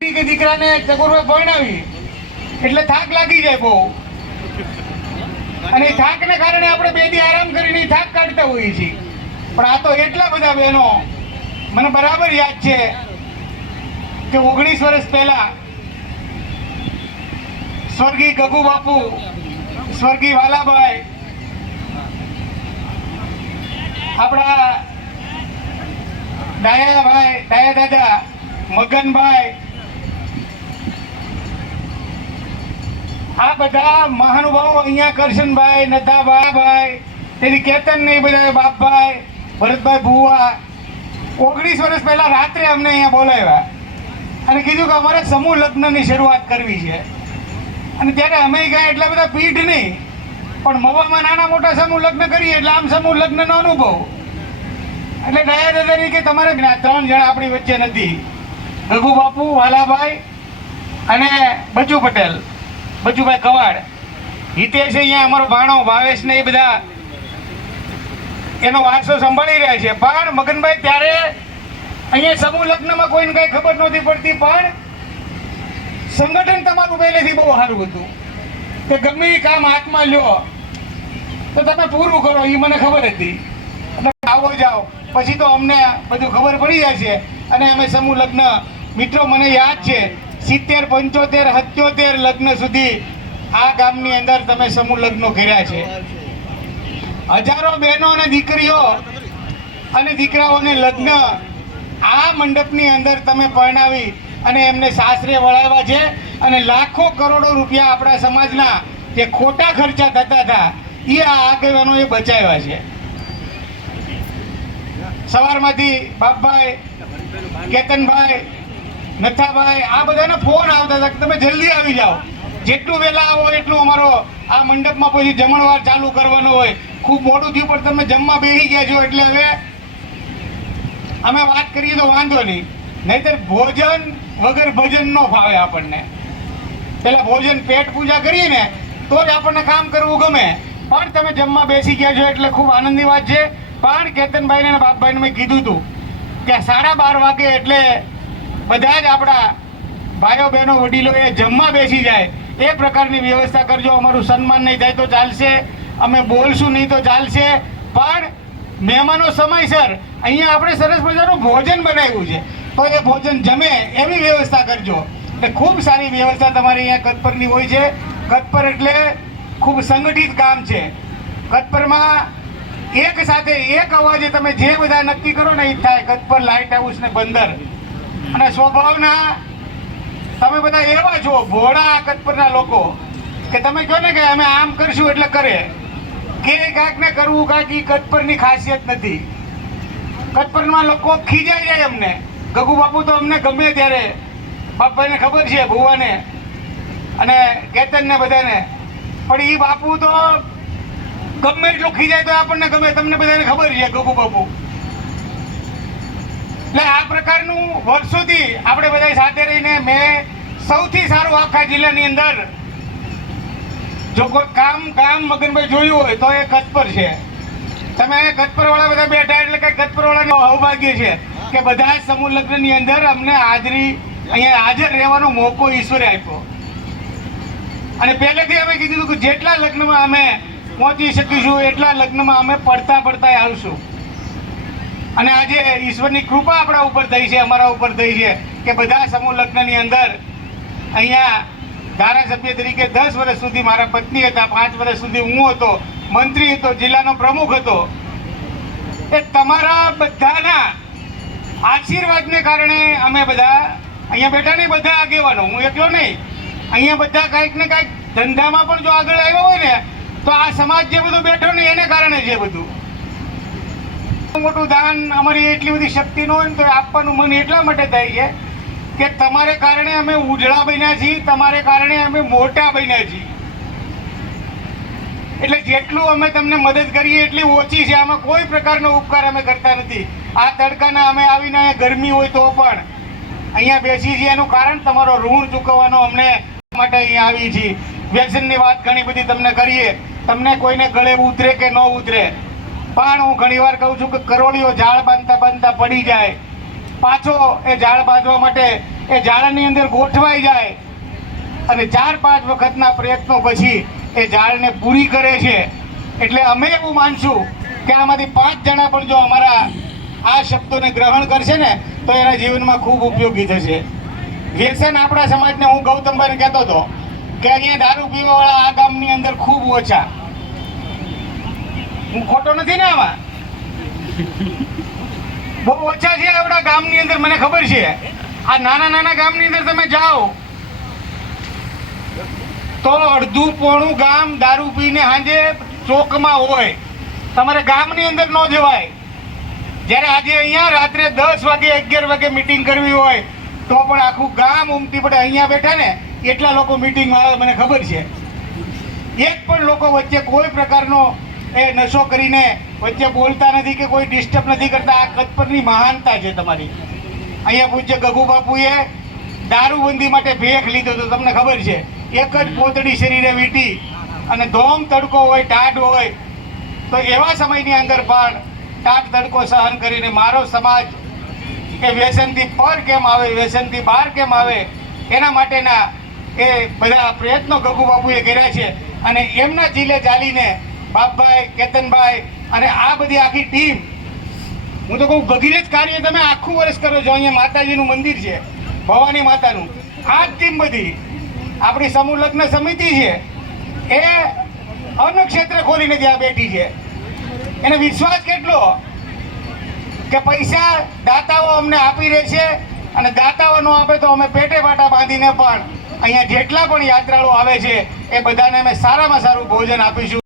કે દીકરાને ચકોરભાઈ પરણાવી એટલે થાક લાગી જાય બહુ, અને થાકને કારણે આપણે બે દી આરામ કરીને થાક કાઢતા હોઈએ છીએ. પણ આ તો એટલા બધા બહેનો મને બરાબર યાદ છે કે 19 વર્ષ પહેલા સ્વર્ગીય ગગુ બાપુ, સ્વર્ગીય વાલાભાઈ, આપણા ડાયાભાઈ, ડાયા દાદા, મગનભાઈ, આ બધા મહાનુભાવો અહીંયા, કરશનભાઈ, નથાભાઈ, તેની કેતન ને બધા બાપભાઈ, ભરતભાઈ ભુવા, 19 વર્ષ પહેલા રાત્રે અમને અહીંયા બોલાવ્યા અને કીધું કે અમારે સમૂહ લગ્નની શરૂઆત કરવી છે. અને ત્યારે અમે કાંઈ એટલા બધા પીઠ નહીં, પણ મવામાં નાના મોટા સમૂહ લગ્ન કરીએ એટલે આમ સમૂહ લગ્નનો અનુભવ. એટલે ડાયા દાદાની કે તમારે 3 જણા આપણી વચ્ચે નથી, ગગુ બાપુ, વાલાભાઈ અને બચુ પટેલ, બચુભાઈ કવાડ, હિતેશ અહીંયા અમારો ભાણો, ભાવેશ ને એ બધા એનો વારસો સંભાળી રહ્યા છે. પણ મગનભાઈ ત્યારે અહીંયા સમૂહ લગ્નમાં કોઈને કઈ ખબર નહોતી પડતી, પણ સંગઠન તમારું પહેલેથી બહુ સારું હતું કે ગમે એ કામ હાથમાં લ્યો તો તમે પૂરું કરો, એ મને ખબર હતી. એટલે આવો જાઓ પછી તો અમને બધું ખબર પડી જાય છે. અને અમે સમૂહ લગ્ન, મિત્રો મને યાદ છે 70, 75, 77 લગ્ન સુધી આ ગામની અંદર તમે સમૂહ લગ્નો કર્યા છે. હજારો બહેનો અને દીકરીઓ અને દીકરાઓને લગ્ન આ મંડપની અંદર તમે પરણાવી અને એમને સાસરે વળાવ્યા છે. અને લાખો કરોડો રૂપિયા આપણા સમાજના જે ખોટા ખર્ચા થતા હતા એ આ આગેવાનોએ બચાવ્યા છે. સવારમાંથી બાપભાઈ, કેતનભાઈ, નથાભાઈ, આ બધાના ફોન આવતા હતા કે તમે જલ્દી આવી જાઓ, જેટલું વહેલા આવો એટલું અમારો આ મંડપમાં પછી જમણવાર ચાલુ કરવાનો હોય. ખૂબ મોડું થયું પણ તમે જમવા બેસી ગયા છો એટલે હવે અમે વાત કરીએ તો વાંધો નહીં, નહીતર ભોજન વગર ભજન ન ફાવે આપણને. પેલા ભોજન પેટ પૂજા કરીએ ને તો જ આપણને કામ કરવું ગમે. પણ તમે જમવા બેસી ગયા છો એટલે ખૂબ આનંદની વાત છે. પણ કેતનભાઈને અને બાપભાઈને મેં કીધું હતું કે 12:30 વાગે એટલે બધા જ આપણા ભાઈઓ બહેનો વડીલોએ જમવા બેસી જાય એ પ્રકારની વ્યવસ્થા કરજો. અમારું સન્માન નહીં થાય તો ચાલશે, અમે બોલશું નહીં તો ચાલશે, પણ મહેમાનો સમયસર અહીંયા આપણે સરસ મજાનું ભોજન બનાવ્યું છે તો એ ભોજન જમે એવી વ્યવસ્થા કરજો. એટલે ખૂબ સારી વ્યવસ્થા તમારી અહીંયા કતપરની હોય છે. કતપર એટલે ખૂબ સંગઠિત કામ છે. કતપરમાં એક સાથે એક અવાજે તમે જે બધા નક્કી કરો ને એ થાય. કતપર લાઇટ હાઉસ ને બંદર. અને સ્વભાવના તમે બધા એવા છો ભોળા કતપરના લોકો કે તમે કહો ને કે અમે આમ કરશું એટલે કરે, કે કાંઈક ને કરવું કાંઈક, એ કતપરની ખાસિયત નથી. કતપરમાં લોકો ખીજાઈ જાય અમને. ગગુ બાપુ તો અમને ગમે ત્યારે, બાપભાઈને ખબર છે, ભુવાને અને કેતનને બધાને, પણ એ બાપુ તો ગમે એટલું ખીજાય તો આપણને ગમે. તમને બધાને ખબર છે ગગુ બાપુ. એટલે આ પ્રકારનું વર્ષોથી આપણે બધા સાથે રહીને મેં સૌથી સારું આખા જિલ્લાની અંદર જો કોઈ કામ મગનભાઈ જોયું હોય તો એ કતપર છે. તમે કતપરવાળા બધા બેઠા એટલે કે કતપરવાળાનું સૌભાગ્ય છે કે બધા જ સમૂહ લગ્નની અંદર અમને અહીંયા હાજર રહેવાનો મોકો ઈશ્વરે આપ્યો. અને પહેલેથી અમે કીધું કે જેટલા લગ્નમાં અમે પહોંચી શકીશું એટલા લગ્નમાં અમે પડતા આવશું. અને આજે ઈશ્વરની કૃપા આપણા ઉપર થઈ છે, અમારા ઉપર થઈ છે કે બધા સમૂહ લગ્નની અંદર અહીંયા ધારાસભ્ય તરીકે 10 વર્ષ સુધી મારા પત્ની હતા, 5 વર્ષ સુધી હું હતો, મંત્રી હતો, જિલ્લાનો પ્રમુખ હતો. એ તમારા બધાના આશીર્વાદને કારણે અમે બધા અહીંયા બેઠા નહીં, બધા આગેવાનો, હું એકલો નહીં. અહીંયા બધા કાંઈક ને કાંઈક ધંધામાં પણ જો આગળ આવ્યો હોય ને તો આ સમાજ જે બધું બેઠો ને એને કારણે છે. બધું મોટું દાન અમારી એટલી બધી શક્તિ ન હોય ને તો આપવાનું મન એટલા માટે થાય છે કે તમારે કારણે અમે ઉજળા બન્યા છીએ, તમારે કારણે અમે મોટા બન્યા છીએ. એટલે જેટલું અમે તમને મદદ કરીએ એટલી ઓછી છે. આમાં કોઈ પ્રકારનો ઉપકાર અમે કરતા નથી. આ તડકાના અમે આવીને અહીંયા ગરમી હોય તો પણ અહીંયા બેસી છીએ એનું કારણ તમારો ઋણ ચૂકવવાનો અમને માટે અહીંયા આવી છીએ. વ્યસનની વાત ઘણી બધી તમને કરીએ, તમને કોઈને ગળે ઉતરે કે ન ઉતરે, પણ હું ઘણી વાર કહું છું કે કરોળીઓ ઝાડ બાંધતા પડી જાય, પાછો એ ઝાડ બાંધવા માટે એ ઝાડની અંદર ગોઠવાઈ જાય અને 4-5 વખતના પ્રયત્નો પછી એ ઝાડને પૂરી કરે છે. એટલે અમે એવું માનશું કે આમાંથી 5 જણા પણ જો અમારા આ શબ્દોને ગ્રહણ કરશે ને તો એના જીવનમાં ખૂબ ઉપયોગી થશે. વ્યસન આપણા સમાજને, હું ગૌતમભાઈને કહેતો હતો કે અહીંયા દારૂ પીવાવાળા આ ગામની અંદર ખૂબ ઓછા. હું ખોટો નથી ને આમાં? બહુ ઓછા છે આપણા ગામની અંદર, મને ખબર છે. આ નાના નાના ગામની અંદર તમે જાઓ તો અડધું પોણું ગામ દારૂ પીને સાંજે ચોકમાં હોય. તમારે ગામની અંદર ન જવાય. જ્યારે આજે અહીંયા રાત્રે 10 વાગે 11 વાગે મીટિંગ કરવી હોય તો પણ આખું ગામ ઉમટી પડે. અહીંયા બેઠા ને એટલા લોકો મીટિંગમાં આવે, મને ખબર છે. એક પણ લોકો વચ્ચે કોઈ પ્રકારનો એ નશો કરીને વચ્ચે બોલતા નથી કે કોઈ ડિસ્ટર્બ નથી કરતા. આ કચ્છપરની મહાનતા છે તમારી. અહીંયા પૂજ્ય ગગુ બાપુએ દારૂબંધી માટે ભેખ લીધો તો તમને ખબર છે. એક જ પોતડી શરીરે વીંટી અને ધોમ તડકો હોય, ટાઢ હોય, તો એવા સમયની અંદર પણ ટાઢ તડકો સહન કરીને મારો સમાજ એ વ્યસનથી પર કેમ આવે, વ્યસનથી બહાર કેમ આવે, એના માટેના એ બધા પ્રયત્નો ગગુ બાપુએ કર્યા છે. અને એમના ચીલે ચાલીને બાપભાઈ, કેતનભાઈ અને આ બધી આખી ટીમ, હું તો કહું ભગીરથ કાર્ય તમે આખું વર્ષ કરો છો. અહીંયા માતાજીનું મંદિર છે, ભવાની માતાનું. આ જ ટીમ બધી આપણી સમૂહ લગ્ન સમિતિ છે એ અન્નક્ષેત્ર ખોલીને ત્યાં બેઠી છે. એને વિશ્વાસ કેટલો કે પૈસા દાતાઓ અમને આપી રહે છે અને દાતાઓ ન આપે તો અમે પેટે પાટા બાંધીને પણ અહીંયા જેટલા પણ યાત્રાળુ આવે છે એ બધાને અમે સારામાં સારું ભોજન આપીશું.